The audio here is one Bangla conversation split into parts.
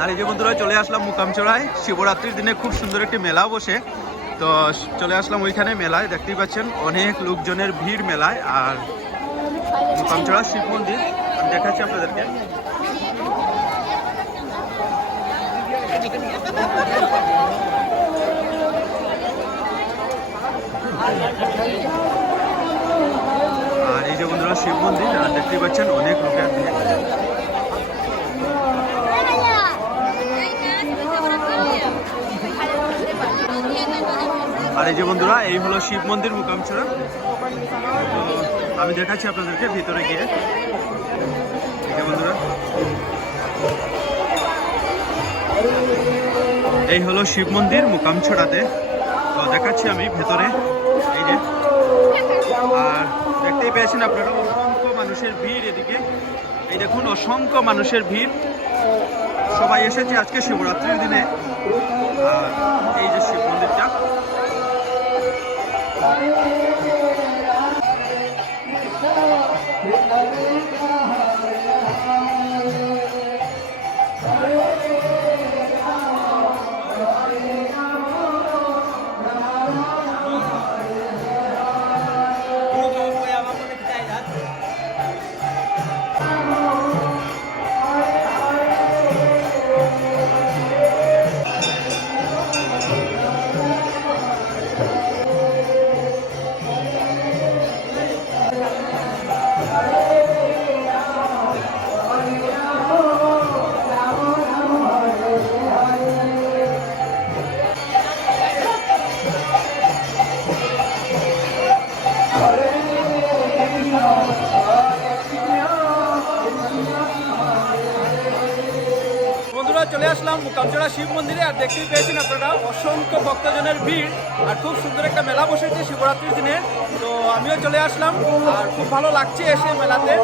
আর এই যে বন্ধুরা, চলে আসলাম মুকামচড়ায় শিবরাত্রির দিনে খুব সুন্দর একটি মেলা বসে। তো চলে আসলাম ওইখানে মেলায়। দেখতেই পাচ্ছেন, অনেক লোকজনের ভিড় মেলায়। আর মুকামচড়া শিব মন্দির দেখাচ্ছি আপনাদেরকে। আর এই যে বন্ধুরা, শিব মন্দির, আর দেখতেই পাচ্ছেন অনেক লোকের ভিড়। এই যে বন্ধুরা, এই হলো শিব মন্দির মুকামচূড়া তো আমি দেখাচ্ছি আপনাদেরকে ভিতরে গিয়ে। এই বন্ধুরা। এই হলো শিব মন্দির মুকামছড়াতে। তো দেখাচ্ছি আমি ভেতরে। এই যে। আর দেখতেই পেয়েছেন আপনারা, অসংখ্য মানুষের ভিড় এদিকে। এই দেখুন, অসংখ্য মানুষের ভিড়। সবাই এসেছে আজকে শিবরাত্রির দিনে। আর এই যে শিব 来来来。আসলাম মুকামচড়া শিব মন্দিরে, আর দেখতেই পেয়েছেন আপনারা অসংখ্য ভক্তজনের ভিড়, আর খুব সুন্দর একটা মেলা বসেছে শিবরাত্রির দিনে। তো আমিও চলে আসলাম, আর খুব ভালো লাগছে এসে মেলাতে।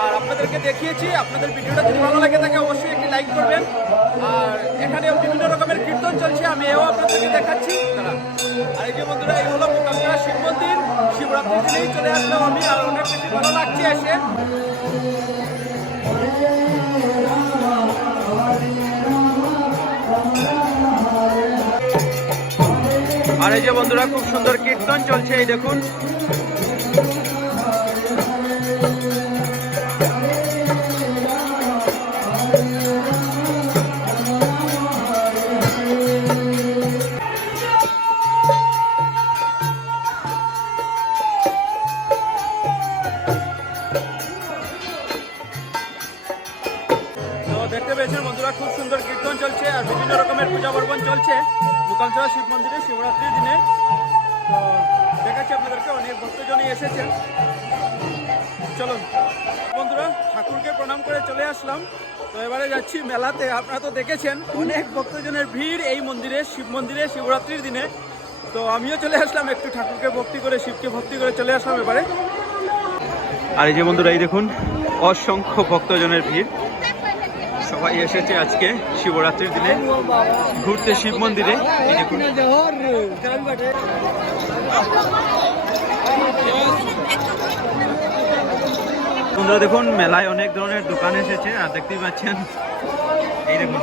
আর আপনাদেরকে দেখিয়েছি, আপনাদের ভিডিওটা যদি ভালো লাগে থাকে অবশ্যই একটি লাইক করবেন। আর এখানে বিভিন্ন রকমের কীর্তন চলছে, আমি এও আপনাদেরকে দেখাচ্ছি। আর এই যে বন্ধুরা, এই হলো মুকামচড়া শিব মন্দির। শিবরাত্রির দিনেই চলে আসলাম আমি, আর অনেক বেশি ভালো লাগছে এসে। আর এই যে বন্ধুরা, খুব সুন্দর কীর্তন চলছে, এই দেখুন। দেখতে পেয়েছেন বন্ধুরা, খুব সুন্দর কীর্তন চলছে আর বিভিন্ন রকমের পূজা পার্বণ চলছে। মুকামচড়া শিব মন্দিরে শিবরাত্রির দিনে। তো দেখাচ্ছি আপনাদেরকে, অনেক ভক্তজনই এসেছেন। চলুন। বন্ধুরা, ঠাকুরকে প্রণাম করে চলে আসলাম। তো এবারে যাচ্ছি মেলাতে। আপনারা তো দেখেছেন, অনেক ভক্তজনের ভিড় এই মন্দিরে, শিব মন্দিরে শিবরাত্রির দিনে। তো আমিও চলে আসলাম, একটু ঠাকুরকে ভক্তি করে, শিবকে ভক্তি করে চলে আসলাম এবারে। আর এই যে বন্ধুরা, এই দেখুন, অসংখ্য ভক্তজনের ভিড়। সবাই এসেছে আজকে শিবরাত্রির দিনে। ঘুরতে শিব মন্দিরে। দেখুন, মেলায় অনেক ধরনের দোকান এসেছে, আর দেখতেই পাচ্ছেন, এই দেখুন।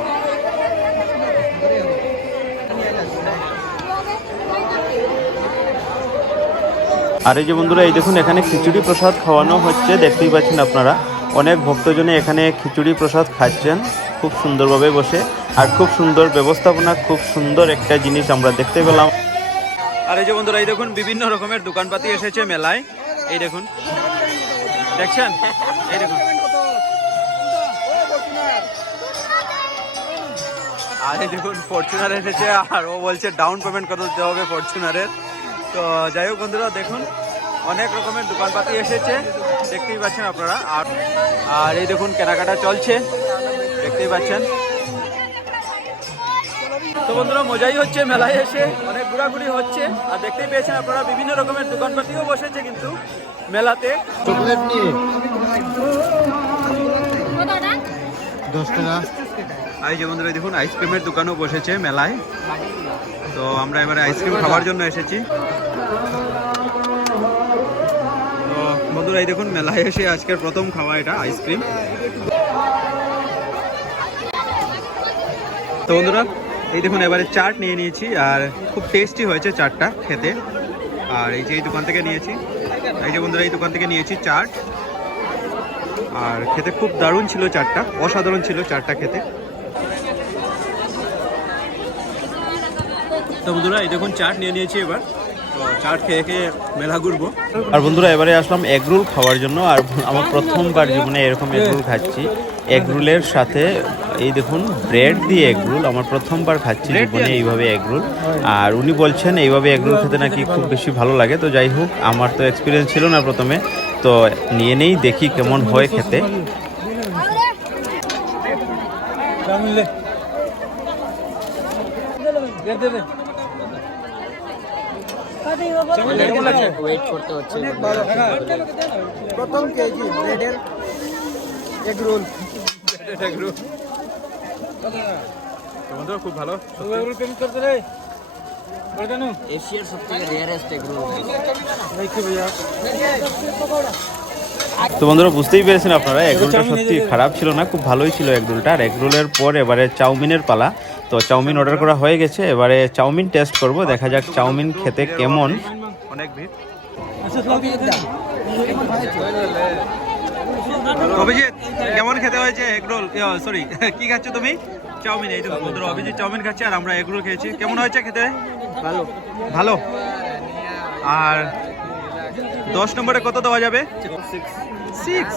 আর এই যে বন্ধুরা, এই দেখুন, এখানে খিচুড়ি প্রসাদ খাওয়ানো হচ্ছে, দেখতেই পাচ্ছেন আপনারা। অনেক ভক্তজনে এখানে খিচুড়ি প্রসাদ খাচ্ছেন, খুব সুন্দরভাবে বসে। আর খুব সুন্দর ব্যবস্থাপনা, খুব সুন্দর একটা জিনিস আমরা দেখতে পেলাম। আর এই যে বন্ধুরা, এই দেখুন, বিভিন্ন রকমের দোকানপাতি এসেছে মেলায়। এই দেখুন। দেখছেন? এই দেখুন। আর এই দেখুন ফরচুনার এসেছে, আর ও বলছে ডাউন পেমেন্ট কত দিতে হবে ফরচুনারের তো যাই হোক বন্ধুরা, দেখুন, অনেক রকমের দোকানপাতি এসেছে। দেখতেই পাচ্ছেন আপনারা। আর আর এই দেখুন কেনাকাটা চলছে। দেখতেই পাচ্ছেন। তো বন্ধুরা মজাই হচ্ছে মেলায় এসে অনেক ঘোরাঘুরি হচ্ছে। আর দেখতেই পেয়েছেন আপনারা বিভিন্ন রকমের দোকানপাতিও বসেছে কিন্তু মেলাতে। চকলেট নিয়ে। দশ টাকা এই যে বন্ধুরা দেখুন আইসক্রিমের দোকানও বসেছে মেলায়। তো আমরা এবারে আইসক্রিম খাওয়ার জন্য এসেছি। বন্ধুরা, এই দেখুন, মেলায় এসে আজকের প্রথম খাওয়া এটা, আইসক্রিম। তো বন্ধুরা, এই দেখুন, এবারে চাট নিয়ে নিয়েছি, আর খুব টেস্টি হয়েছে চাটটা খেতে। আর এই যে এই দোকান থেকে নিয়েছি, এই যে বন্ধুরা, এই দোকান থেকে নিয়েছি চাট। আর খেতে খুব দারুণ ছিল চাটটা, অসাধারণ ছিল চাটটা খেতে। তো বন্ধুরা, এই দেখুন, চাট নিয়ে নিয়েছি এবার। চাট খেয়ে খেয়ে মেলা ঘুরবো। আর বন্ধুরা এবারে আসলাম এগরোল খাওয়ার জন্য আর আমার প্রথমবার জীবনে এরকম এগরোল খাচ্ছি। এগরোলের সাথে এই দেখুন ব্রেড দিয়ে এগরোল আমার প্রথমবার খাচ্ছি জীবনে? এইভাবে এগরোল আর উনি বলছেন এইভাবে এগরোল খেতে নাকি খুব বেশি ভালো লাগে। তো যাই হোক আমার তো এক্সপিরিয়েন্স ছিল না প্রথমে তো নিয়ে নেই দেখি কেমন হয় খেতে। ওয়েট করতে হচ্ছে। প্রথম কেজি ব্রেডের এগ রোল তো বন্ধুরা খুব ভালো। এশিয়ার সব থেকে রেয়ারেস্ট এগ রোল তো বন্ধুরা বুঝতেই পেরেছেন আপনারা এগরোলটা সত্যি খারাপ ছিল না খুব ভালোই ছিল এগরোলটা আর এগরোলের পর এবারে চাউমিনের পালা। তো চাউমিন অর্ডার করা হয়ে গেছে এবারে চাউমিন টেস্ট করব দেখা যাক চাউমিন খেতে কেমন। অনেক ভিড়। অভিজিৎ কেমন খেতে হয়েছে এগরোল সরি কি খাচ্ছ তুমি? চাউমিন এই তো বন্ধুরা অভিজিৎ চাউমিন খাচ্ছে আর আমরা এগরোল খেয়েছি। কেমন হয়েছে খেতে? ভালো। ভালো। আর দশ নম্বরে কত দেওয়া যাবে? সিক্স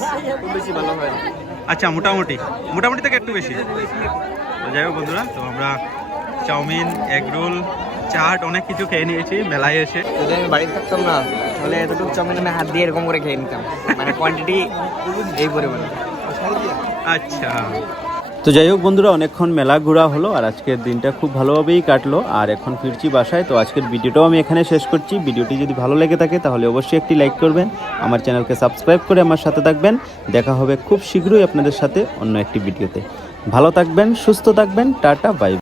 আচ্ছা মোটামুটি। মোটামুটি থেকে একটু বেশি। তো যাই হোক বন্ধুরা তো আমরা চাউমিন এগরোল চাট অনেক কিছু খেয়ে নিয়েছি মেলায় এসে। যদি আমি বাড়িতে থাকতাম না তাহলে এতটুকু চাউমিন আমি হাত দিয়ে এরকম করে খেয়ে নিতাম। মানে কোয়ান্টিটি এই পরিমাণে। আচ্ছা। তো যাই হোক বন্ধুরা অনেকক্ষণ মেলা ঘোরা হলো আর আজকের দিনটা খুব ভালোভাবেই কাটলো। আর এখন ফিরছি বাসায় তো আজকের ভিডিওটাও আমি এখানে শেষ করছি। ভিডিওটি যদি ভালো লেগে থাকে তাহলে অবশ্যই একটি লাইক করবেন। আমার চ্যানেলকে সাবস্ক্রাইব করে আমার সাথে থাকবেন। দেখা হবে খুব শীঘ্রই আপনাদের সাথে অন্য একটি ভিডিওতে। ভালো থাকবেন সুস্থ থাকবেন টাটা বাই